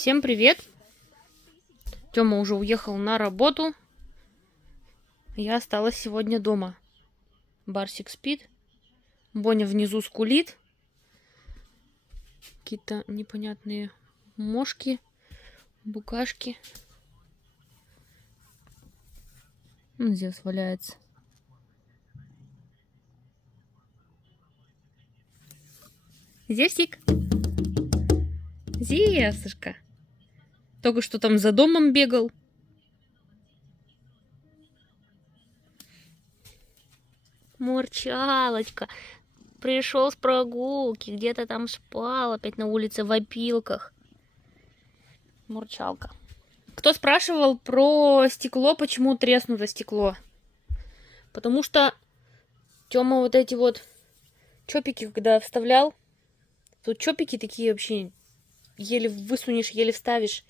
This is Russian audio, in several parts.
Всем привет! Тёма уже уехал на работу. Я осталась сегодня дома. Барсик спит. Боня внизу скулит. Какие-то непонятные мошки, букашки. Он здесь валяется. Зевсик! Зевсушка! Только что там за домом бегал. Мурчалочка. Пришел с прогулки, где-то там спал, опять на улице в опилках. Мурчалка. Кто спрашивал про стекло, почему треснуло стекло? Потому что Тёма вот эти вот чопики, когда вставлял, тут чопики такие вообще еле высунешь, еле вставишь.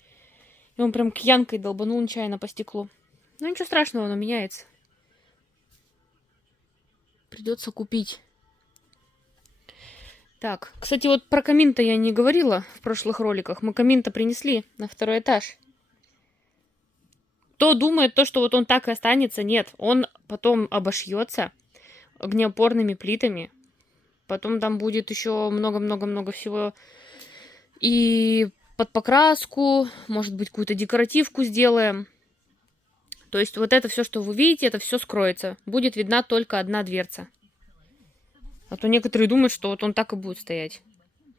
И он прям кьянкой долбанул нечаянно по стеклу. Ну ничего страшного, оно меняется. Придется купить. Так, кстати, вот про камин-то я не говорила в прошлых роликах. Мы камин-то принесли на второй этаж. Кто думает, что вот он так и останется, нет. Он потом обошьется огнеупорными плитами. Потом там будет еще много-много-много всего. И под покраску, может быть, какую-то декоративку сделаем. То есть вот это все, что вы видите, это все скроется. Будет видна только одна дверца. А то некоторые думают, что вот он так и будет стоять.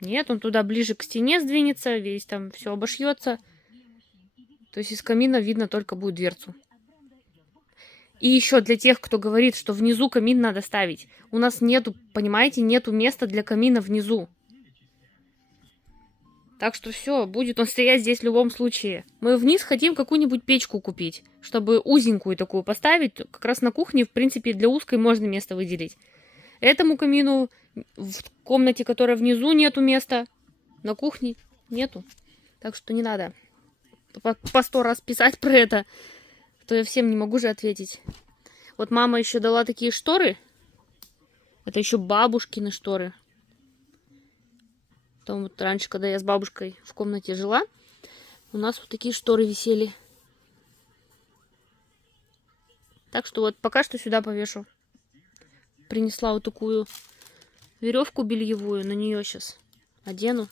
Нет, он туда ближе к стене сдвинется, весь там все обошьется. То есть из камина видно только будет дверцу. И еще для тех, кто говорит, что внизу камин надо ставить. У нас нету, понимаете, нету места для камина внизу. Так что все, будет он стоять здесь в любом случае. Мы вниз хотим какую-нибудь печку купить, чтобы узенькую такую поставить. Как раз на кухне, в принципе, для узкой можно место выделить. Этому камину в комнате, которая внизу, нету места. На кухне нету. Так что не надо по 100 раз писать про это. То я всем не могу же ответить. Вот мама еще дала такие шторы. Это еще бабушкины шторы. Там вот раньше, когда я с бабушкой в комнате жила, у нас вот такие шторы висели. Так что вот пока что сюда повешу. Принесла вот такую веревку бельевую, на нее сейчас одену.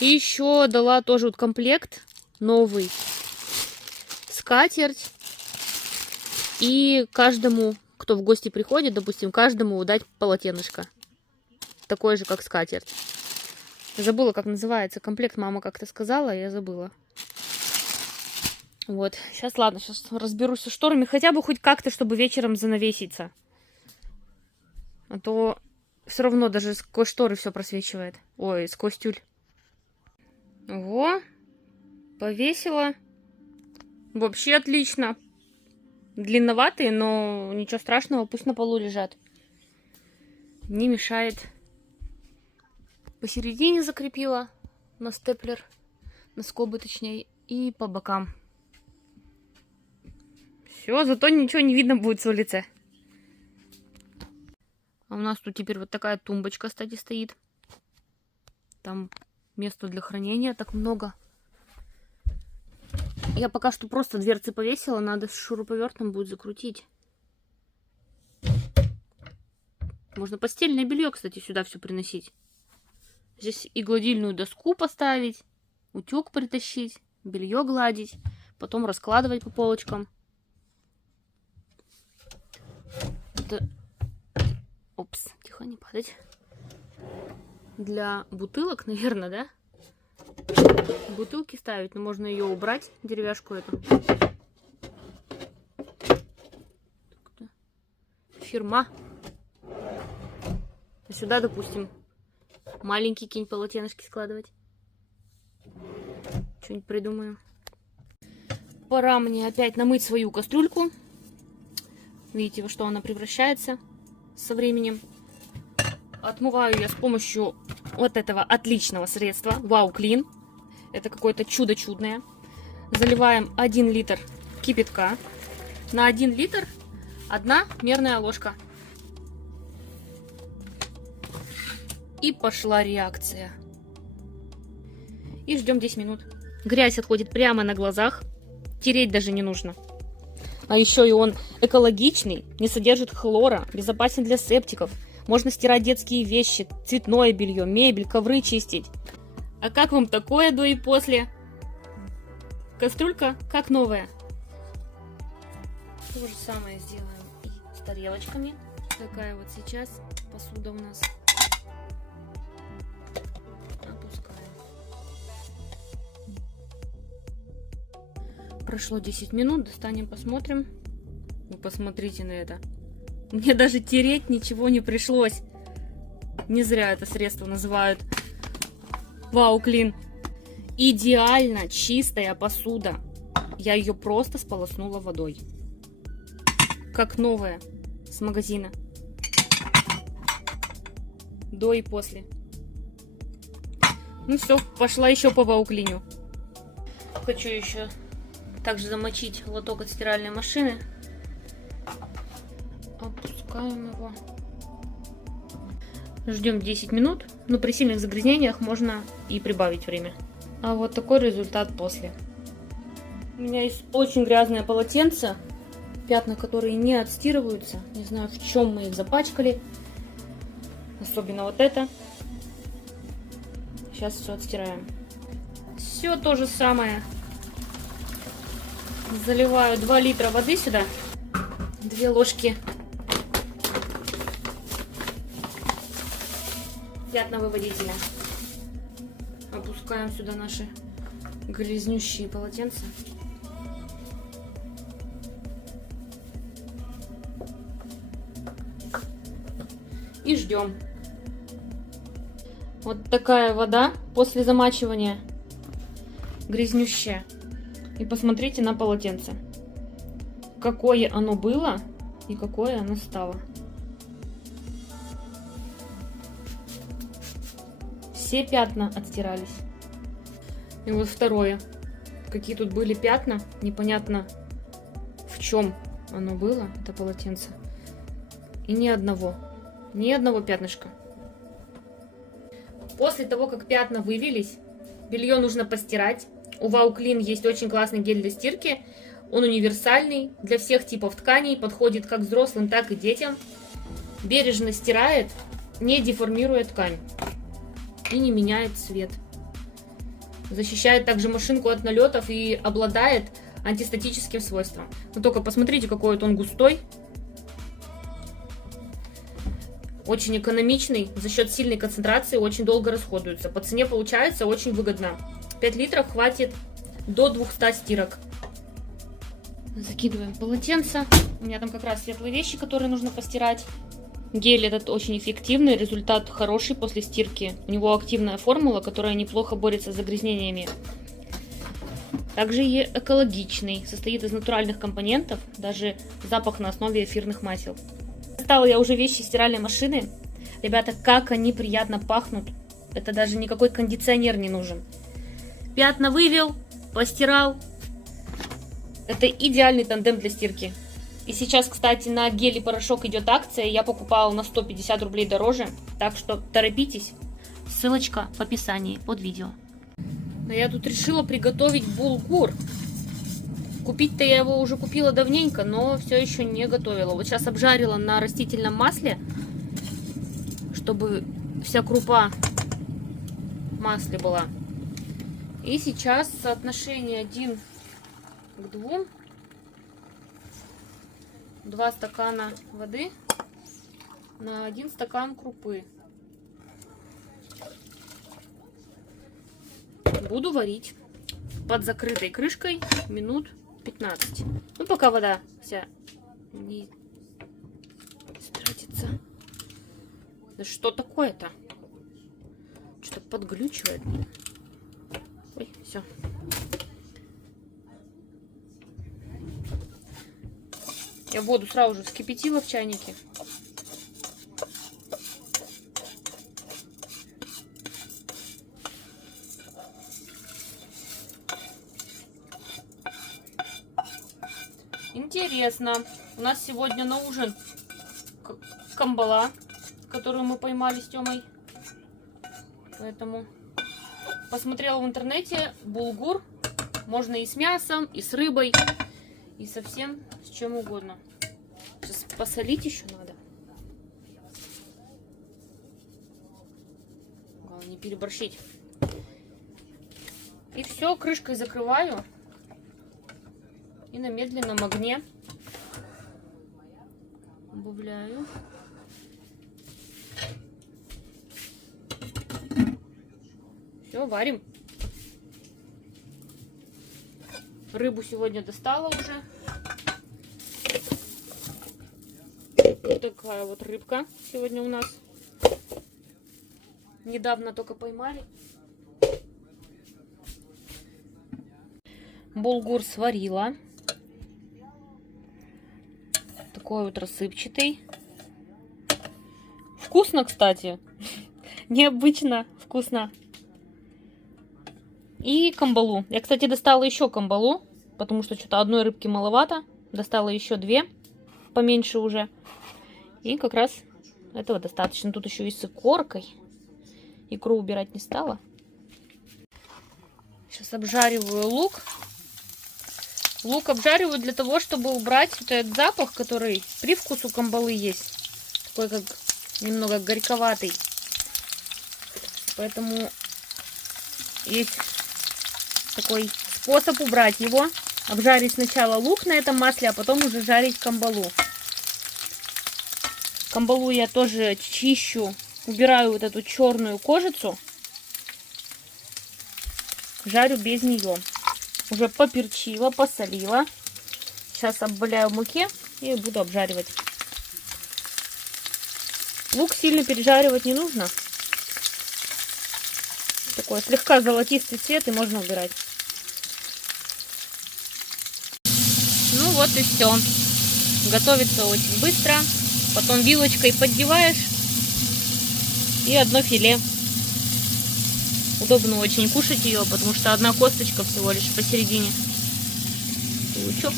И еще дала тоже вот комплект новый. Скатерть. И каждому, кто в гости приходит, допустим, каждому дать полотенышко. Такое же, как скатерть. Забыла, как называется комплект. Мама как-то сказала, я забыла. Вот. Сейчас, ладно, сейчас разберусь со шторами. Хотя бы хоть как-то, чтобы вечером занавеситься. А то все равно даже сквозь шторы все просвечивает. Ой, сквозь тюль. Во. Повесила. Вообще отлично. Длинноватые, но ничего страшного. Пусть на полу лежат. Не мешает. Посередине закрепила на степлер. На скобы, точнее. И по бокам. Все, зато ничего не видно будет с улицы. А у нас тут теперь вот такая тумбочка, кстати, стоит. Там места для хранения так много. Я пока что просто дверцы повесила. Надо с шуруповертом будет закрутить. Можно постельное белье, кстати, сюда все приносить. Здесь и гладильную доску поставить, утюг притащить, белье гладить, потом раскладывать по полочкам. Это... Опс, тихо, не падать. Для бутылок, наверное, да? Бутылки ставить, но можно ее убрать, деревяшку эту. Фирма. А сюда, допустим, маленькие какие-нибудь полотенышки складывать. Что-нибудь придумаю. Пора мне опять намыть свою кастрюльку. Видите, во что она превращается со временем. Отмываю я с помощью вот этого отличного средства Wow Clean. Это какое-то чудо чудное. Заливаем 1 литр кипятка. На 1 литр 1 мерная ложка. И пошла реакция. И ждем 10 минут. Грязь отходит прямо на глазах. Тереть даже не нужно. А еще и он экологичный, не содержит хлора, безопасен для септиков. Можно стирать детские вещи, цветное белье, мебель, ковры чистить. А как вам такое до и после? Кастрюлька как новая. То же самое сделаем и с тарелочками. Такая вот сейчас посуда у нас. Опускаем. Прошло 10 минут, достанем, посмотрим. Вы посмотрите на это. Мне даже тереть ничего не пришлось. Не зря это средство называют Вау Клин. Идеально чистая посуда. Я ее просто сполоснула водой. Как новая, с магазина. До и после. Ну все, пошла еще по Вау Клиню. Хочу еще также замочить лоток от стиральной машины. Опускаем его. Ждем 10 минут. Но при сильных загрязнениях можно и прибавить время. А вот такой результат после. У меня есть очень грязное полотенце. Пятна, которые не отстирываются. Не знаю, в чем мы их запачкали. Особенно вот это. Сейчас все отстираем. Все то же самое. Заливаю 2 литра воды сюда. 2 ложки пятновыводителя. Опускаем сюда наши грязнющие полотенца. И ждем. Вот такая вода после замачивания. Грязнющая. И посмотрите на полотенце. Какое оно было и какое оно стало. Все пятна отстирались. И вот второе. Какие тут были пятна. Непонятно, в чем оно было, это полотенце. И ни одного. Ни одного пятнышка. После того, как пятна вывелись, белье нужно постирать. У Вау Клин есть очень классный гель для стирки. Он универсальный, для всех типов тканей, подходит как взрослым, так и детям. Бережно стирает, не деформируя ткань и не меняет цвет. Защищает также машинку от налетов и обладает антистатическим свойством. Но только посмотрите, какой вот он густой. Очень экономичный, за счет сильной концентрации очень долго расходуется. По цене получается очень выгодно. 5 литров хватит до 200 стирок. Закидываем полотенце. У меня там как раз светлые вещи, которые нужно постирать. Гель этот очень эффективный, результат хороший после стирки. У него активная формула, которая неплохо борется с загрязнениями. Также и экологичный, состоит из натуральных компонентов, даже запах на основе эфирных масел. Достала я уже вещи из стиральной машины. Ребята, как они приятно пахнут. Это даже никакой кондиционер не нужен. Пятна вывел, постирал. Это идеальный тандем для стирки. И сейчас, кстати, на гель и порошок идет акция. Я покупала на 150 рублей дороже. Так что торопитесь. Ссылочка в описании под видео. Но я тут решила приготовить булгур. Купить-то я его уже купила давненько, но все еще не готовила. Вот сейчас обжарила на растительном масле, чтобы вся крупа в масле была. И сейчас соотношение 1 к 2. 2 стакана воды на 1 стакан крупы. Буду варить под закрытой крышкой минут 15. Ну, пока вода вся не стратится. Да что такое-то? Что-то подглючивает. Ой, все. Я воду сразу же вскипятила в чайнике. Интересно. У нас сегодня на ужин камбала, которую мы поймали с Тёмой. Поэтому посмотрела в интернете, булгур можно и с мясом, и с рыбой, и совсем с чем угодно. Сейчас посолить еще надо. Главное не переборщить. И все, крышкой закрываю. И на медленном огне добавляю. Все, варим. Рыбу сегодня достала уже. Вот такая вот рыбка сегодня у нас. Недавно только поймали. Булгур сварила. Такой вот рассыпчатый. Вкусно, кстати. Необычно вкусно. И камбалу. Я, кстати, достала еще камбалу, потому что что-то одной рыбки маловато. Достала еще две, поменьше уже. И как раз этого достаточно. Тут еще и с икоркой. Икру убирать не стала. Сейчас обжариваю лук. Лук обжариваю для того, чтобы убрать вот этот запах, который привкус у камбалы есть. Такой как немного горьковатый. Поэтому есть такой способ убрать его. Обжарить сначала лук на этом масле, а потом уже жарить камбалу. Камбалу я тоже чищу, убираю вот эту черную кожицу. Жарю без нее. Уже поперчила, посолила. Сейчас обваляю в муке и буду обжаривать. Лук сильно пережаривать не нужно. Такой слегка золотистый цвет, и можно убирать. Ну вот и все. Готовится очень быстро. Потом вилочкой поддеваешь. И одно филе. Удобно очень кушать ее, потому что одна косточка всего лишь посередине. Лучок.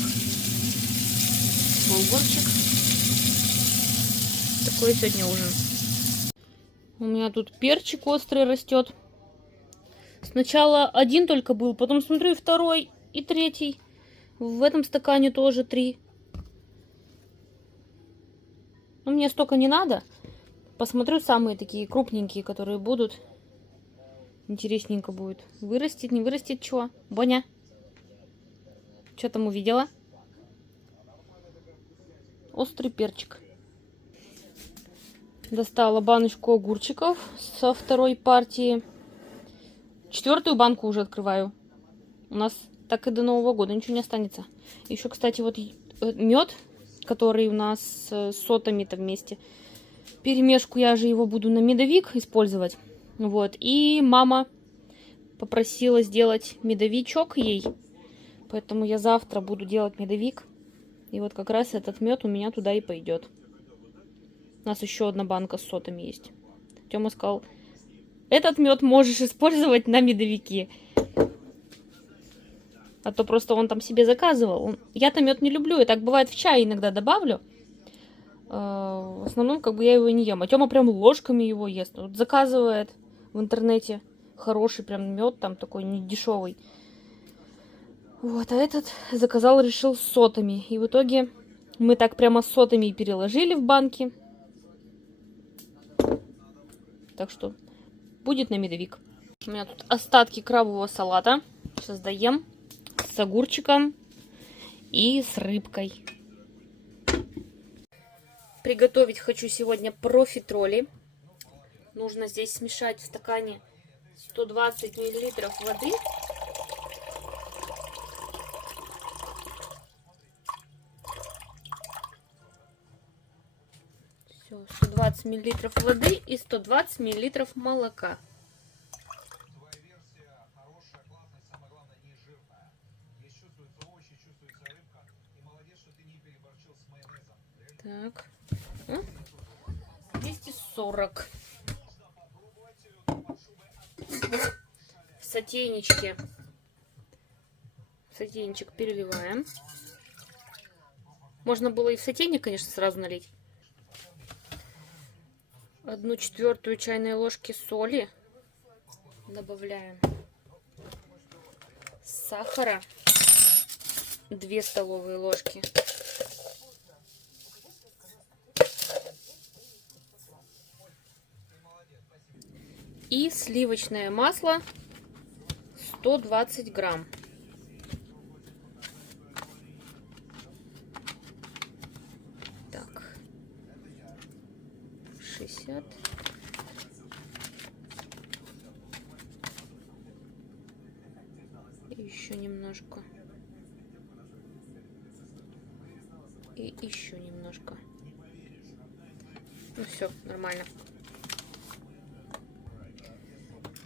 Булгурчик. Такой сегодня ужин. У меня тут перчик острый растет. Сначала один только был, потом смотрю и второй, и третий. В этом стакане тоже 3. Но мне столько не надо. Посмотрю самые такие крупненькие, которые будут. Интересненько будет. Вырастет, не вырастет, чего? Боня? Что там увидела? Острый перчик. Достала баночку огурчиков со второй партии. 4-ю банку уже открываю. У нас так и до Нового года ничего не останется. Еще, кстати, вот мед, который у нас с сотами-то вместе. Перемешку я же его буду на медовик использовать. Вот. И мама попросила сделать медовичок ей. Поэтому я завтра буду делать медовик. И вот как раз этот мед у меня туда и пойдет. У нас еще одна банка с сотами есть. Тёма сказал, этот мед можешь использовать на медовики. А то просто он там себе заказывал. Я-то мед не люблю. И так бывает в чай иногда добавлю. В основном как бы я его не ем. А Тёма прям ложками его ест. Вот заказывает в интернете хороший прям мед, там такой недешевый. Вот, а этот заказал, решил с сотами. И в итоге мы так прямо с сотами и переложили в банки. Так что будет на медовик. У меня тут остатки крабового салата. Сейчас доем с огурчиком и с рыбкой. Приготовить хочу сегодня профитроли. Нужно здесь смешать в стакане 120 мл воды. Все, 120 мл воды и 120 мл молока. Так. 240. В сотейничке. В сотейничек переливаем. Можно было и в сотейник, конечно, сразу налить. 1/4 чайной ложки соли добавляем. сахара 2 столовые ложки. И сливочное масло 120 грамм. Так, 60. И еще немножко. И еще немножко. Ну все, нормально.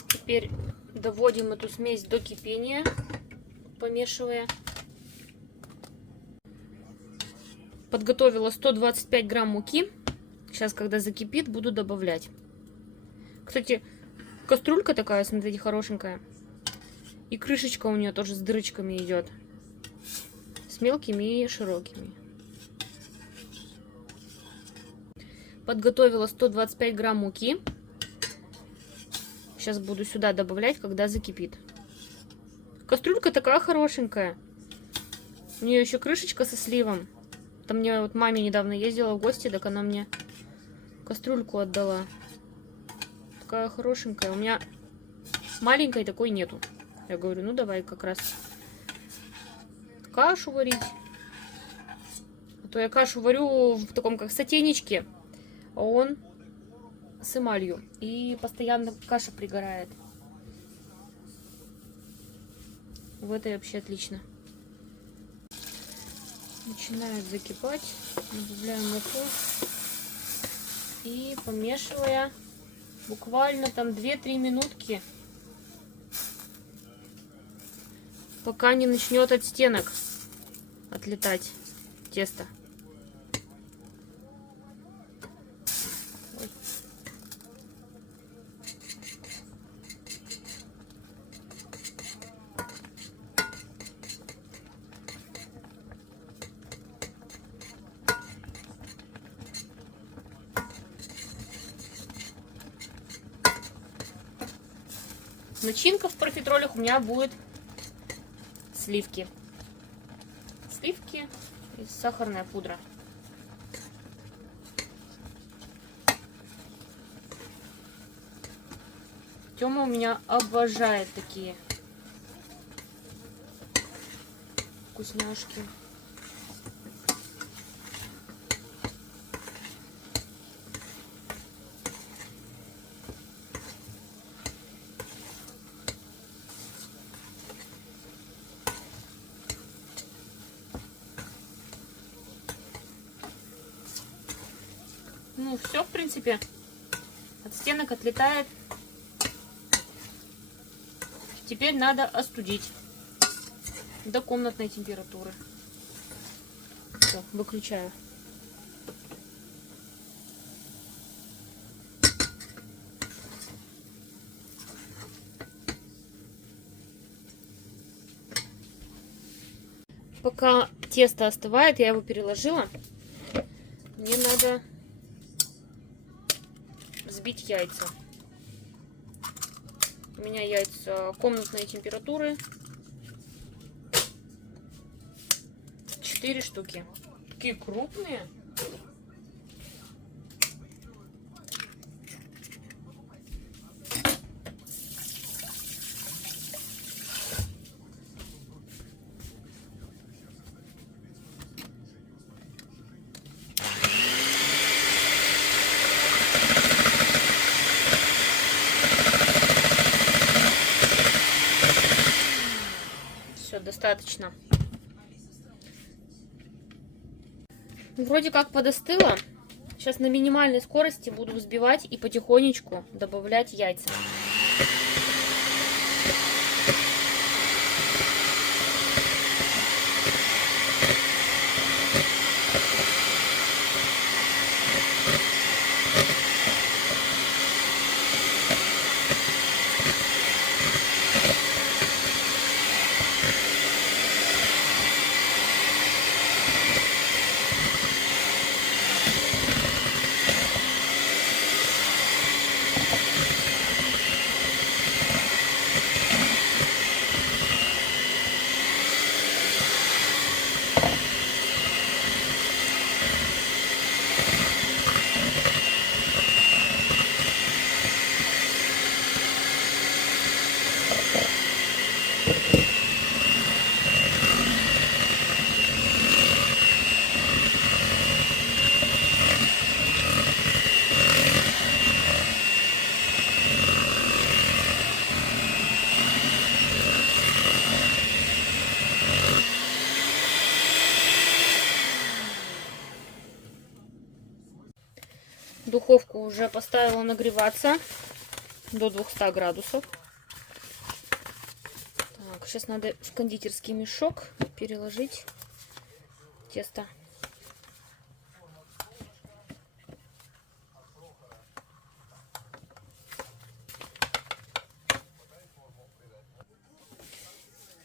Теперь доводим эту смесь до кипения, помешивая. Подготовила 125 грамм муки. Сейчас, когда закипит, буду добавлять. Кстати, кастрюлька такая, смотрите, хорошенькая. И крышечка у нее тоже с дырочками идет. С мелкими и широкими. Подготовила 125 грамм муки. Сейчас буду сюда добавлять, когда закипит. Кастрюлька такая хорошенькая. У нее еще крышечка со сливом. Там мне вот маме недавно ездила в гости, так она мне кастрюльку отдала. Такая хорошенькая. У меня маленькой такой нету. Я говорю, ну давай как раз кашу варить. А то я кашу варю в таком как сотейничке, а он с эмалью. И постоянно каша пригорает. В этой вообще отлично. Начинает закипать. Добавляем муку. И помешивая буквально там 2-3 минутки, пока не начнет от стенок отлетать тесто. Начинка в профитролях у меня будет сливки. Сливки и сахарная пудра. Тёма у меня обожает такие вкусняшки. Ну, все, в принципе, от стенок отлетает. Теперь надо остудить до комнатной температуры. Все, выключаю. Пока тесто остывает, я его переложила. Мне надо взбить яйца. У меня яйца комнатной температуры. 4 штуки. Такие крупные. Все, достаточно. Вроде как подостыло. Сейчас на минимальной скорости буду взбивать и потихонечку добавлять яйца. Духовку уже поставила нагреваться до 200 градусов. Так, сейчас надо в кондитерский мешок переложить тесто.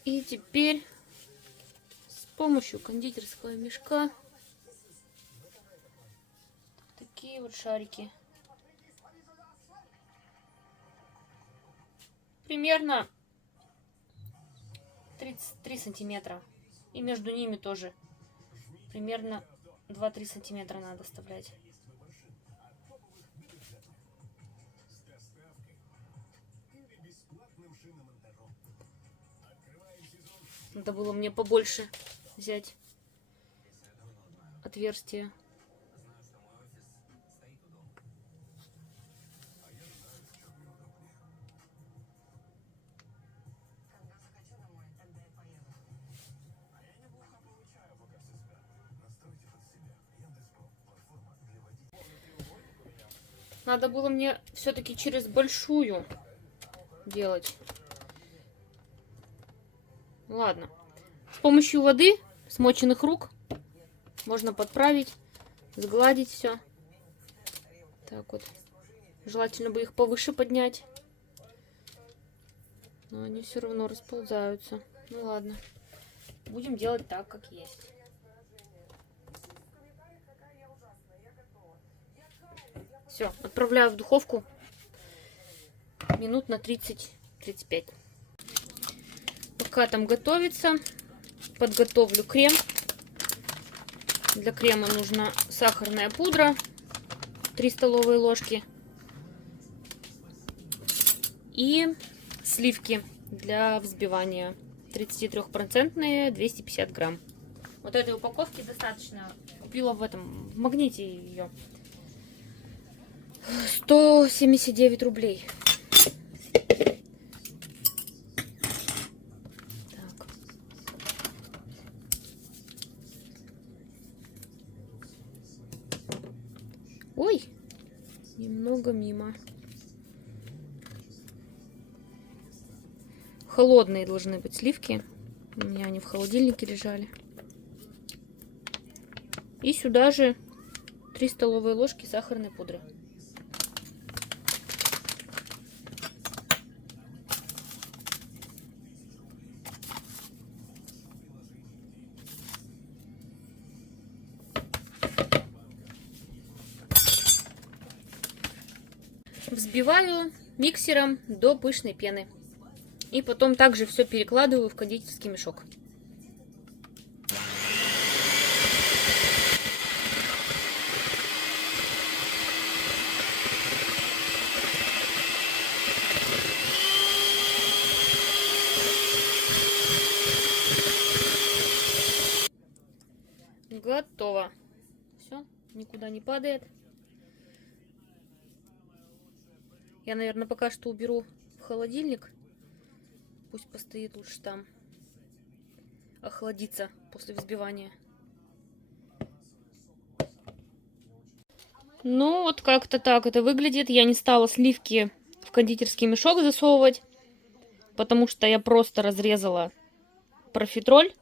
И теперь с помощью кондитерского мешка такие вот шарики. Примерно 33 сантиметра. И между ними тоже примерно 2-3 сантиметра надо оставлять. Надо было мне побольше взять отверстие. Надо было мне все-таки через большую делать. Ладно. С помощью воды, смоченных рук, можно подправить, сгладить все. Так вот. Желательно бы их повыше поднять. Но они все равно расползаются. Ну ладно. Будем делать так, как есть. Все, отправляю в духовку минут на 30-35. Пока там готовится, подготовлю крем. Для крема нужна сахарная пудра 3 столовые ложки и сливки для взбивания 33% 250 грамм. Вот этой упаковки достаточно. Купила в магните ее. 179 рублей. Так. Ой, немного мимо. Холодные должны быть сливки. У меня они в холодильнике лежали. И сюда же 3 столовые ложки сахарной пудры. Взбиваю миксером до пышной пены. И потом также все перекладываю в кондитерский мешок. Готово. Все, никуда не падает. Я, наверное, пока что уберу в холодильник. Пусть постоит лучше там. Охладится после взбивания. Ну, вот как-то так это выглядит. Я не стала сливки в кондитерский мешок засовывать, потому что я просто разрезала профитроль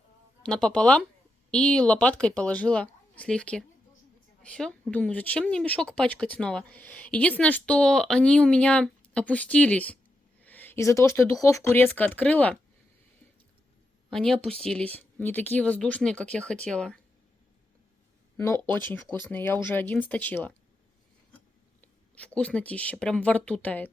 напополам и лопаткой положила сливки. Все, думаю, зачем мне мешок пачкать снова? Единственное, что они у меня опустились. Из-за того, что я духовку резко открыла, они опустились. Не такие воздушные, как я хотела. Но очень вкусные. Я уже один сточила. Вкуснотища. Прям во рту тает.